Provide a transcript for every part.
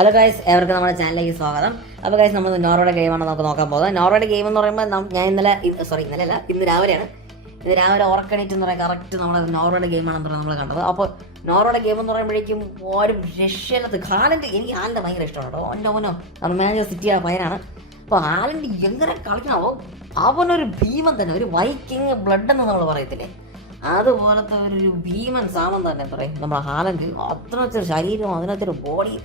Hello guys, ഏവർക്കും നമ്മുടെ ചാനലിലേക്ക് സ്വാഗതം. അപ്പോൾ ഗൈസ്, നമ്മൾ നോർവേയുടെ ഗെയിമാണ് നമുക്ക് നോക്കാൻ പോകുന്നത്. നോർവേയുടെ ഗെയിം എന്ന് പറയുമ്പോൾ ഞാൻ ഇന്ന് രാവിലെയാണ്. ഇന്ന് രാവിലെ ഉറക്കണീറ്റ് എന്ന് പറയാൻ കറക്റ്റ് നമ്മൾ നോർവേയുടെ ഗെയിമാണെന്ന് നമ്മൾ കണ്ടത്. അപ്പോൾ നോർവേയുടെ ഗെയിം എന്ന് പറയുമ്പോഴേക്കും ഒരു രക്ഷയിലത്ത് എനിക്ക് ഹാലൻഡ് ഭയങ്കര ഇഷ്ടമാണ് കേട്ടോ. ഓനോ നമ്മൾ മാനേജർ സിറ്റിയുടെ പയ്യനാണ്. അപ്പോൾ ഹാലൻഡ് എങ്ങനെ കളിക്കണോ, അവനൊരു ഭീമൻ തന്നെ, ഒരു വൈക്കിങ് ബ്ലഡ് എന്ന് നമ്മൾ പറയത്തില്ലേ, അതുപോലത്തെ ഒരു ഭീമൻ സാമൻ തന്നെ പറയും നമ്മുടെ ഹാലൻഡ്. അതിനൊരു ശരീരം, അതിനൊരു ബോഡി,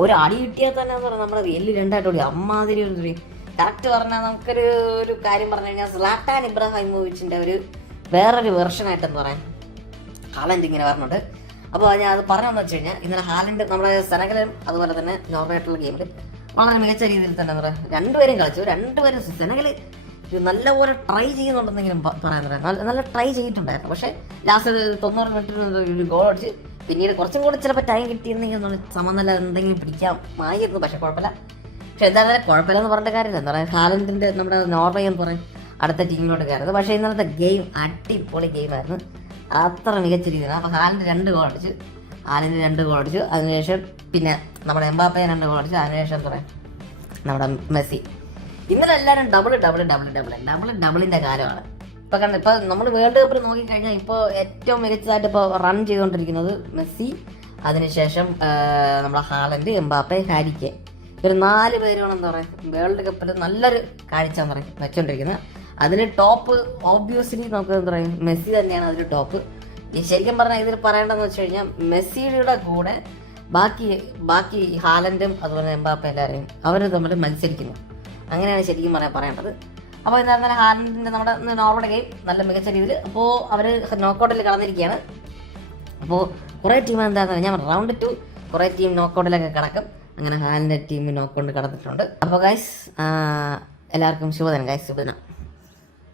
ഒരു അടി കിട്ടിയാൽ തന്നെ എന്താ പറയുക, നമ്മുടെ എല്ല് രണ്ടായിട്ട് ഓടി അമ്മാതിരി ഒരു കറക്റ്റ് പറഞ്ഞാൽ നമുക്കൊരു കാര്യം പറഞ്ഞു കഴിഞ്ഞാൽ സ്ലാട്ടാൻ ഇബ്രാഹിമോവിച്ചിൻ്റെ വേറൊരു വെർഷനായിട്ട് എന്താ പറയാൻ ഹാലൻഡ് ഇങ്ങനെ പറഞ്ഞിട്ടുണ്ട്. അപ്പോൾ ഞാൻ അത് പറഞ്ഞതെന്ന് വെച്ച് കഴിഞ്ഞാൽ, ഇന്നലെ ഹാലൻഡ് നമ്മുടെ സെനഗലും അതുപോലെ തന്നെ നോർവേയായിട്ടുള്ള ഗെയിമിൽ വളരെ മികച്ച രീതിയിൽ തന്നെ എന്താ പറയുക രണ്ടുപേരും കളിച്ചു. രണ്ടുപേരും സെനഗൽ നല്ലപോലെ ട്രൈ ചെയ്യുന്നുണ്ടെന്നെങ്കിലും പറയാൻ പറയാം, നല്ല ട്രൈ ചെയ്തിട്ടുണ്ടായിരുന്നു. പക്ഷേ ലാസ്റ്റ് 90 മിനിറ്റിൽ ഒരു ഗോൾ അടിച്ച് പിന്നീട് കുറച്ചും കൂടി ചിലപ്പോൾ ടൈം കിട്ടിയിരുന്നെങ്കിൽ സമനില എന്തെങ്കിലും പിടിക്കാമായിരുന്നു. പക്ഷെ കുഴപ്പമില്ല. പക്ഷെ എന്തായാലും കുഴപ്പമില്ല എന്ന് പറഞ്ഞ കാര്യമില്ല. എന്താ പറയുക, ഹാലൻഡിൻ്റെ നമ്മുടെ നോർവേ എന്ന് പറയും അടുത്ത ടീമിലോട്ട് കയറുന്നത്. പക്ഷേ ഇന്നലത്തെ ഗെയിം അടിപൊളി ഗെയിമായിരുന്നു, അത്ര മികച്ച രീതിയിലാണ്. അപ്പോൾ ഹാലൻഡ് 2 ഗോൾ അടിച്ചു. അതിനുശേഷം പിന്നെ നമ്മുടെ എംബാപ്പയെ 2 ഗോൾ അടിച്ചു. അതിനുശേഷം എന്താ പറയുക നമ്മുടെ മെസ്സി. ഇന്നലെ എല്ലാവരും ഡബിളിൻ്റെ കാലമാണ്. ഇപ്പോൾ നമ്മൾ വേൾഡ് കപ്പിൽ നോക്കിക്കഴിഞ്ഞാൽ ഇപ്പോൾ ഏറ്റവും മികച്ചതായിട്ട് ഇപ്പോൾ റൺ ചെയ്തുകൊണ്ടിരിക്കുന്നത് മെസ്സി, അതിനുശേഷം നമ്മളെ ഹാലൻഡ്, എംബാപ്പെ, ഹാരി കെയ്ൻ. ഇവർ 4 പേരാണ് എന്താ പറയുക വേൾഡ് കപ്പിൽ നല്ലൊരു കാഴ്ച എന്ന് പറയും വെച്ചുകൊണ്ടിരിക്കുന്നത്. അതിന് ടോപ്പ് ഓബ്വിയസ്ലി നമുക്ക് എന്താ പറയുക മെസ്സി തന്നെയാണ് അതിൽ ടോപ്പ്. ശരിക്കും പറഞ്ഞാൽ ഇതിൽ പറയേണ്ടതെന്ന് വെച്ച് കഴിഞ്ഞാൽ മെസ്സിയുടെ കൂടെ ബാക്കി ഹാലൻഡും അതുപോലെ എംബാപ്പെ എല്ലാവരെയും അവർ തമ്മിൽ മത്സരിക്കുന്നു. അങ്ങനെയാണ് ശരിക്കും പറയേണ്ടത്. അപ്പോൾ എന്തായിരുന്നാലും ഹാലൻഡിൻ്റെ നമ്മുടെ നോർവേയുടെ ഗെയിം നല്ല മികച്ച രീതിയിൽ അപ്പോൾ അവർ നോക്കൗട്ടിൽ കടന്നിരിക്കുകയാണ്. അപ്പോൾ കുറേ ടീം എന്താണെന്ന് ഞാൻ റൗണ്ട് 2 കുറേ ടീം നോക്കൗട്ടിലൊക്കെ കിടക്കും. അങ്ങനെ ഹാലൻഡ് ടീം നോക്കൗട്ട് കടന്നിട്ടുണ്ട്. അപ്പോൾ ഗൈസ് എല്ലാവർക്കും ശുഭദിനം ഗൈസ്, ശുഭദിനം.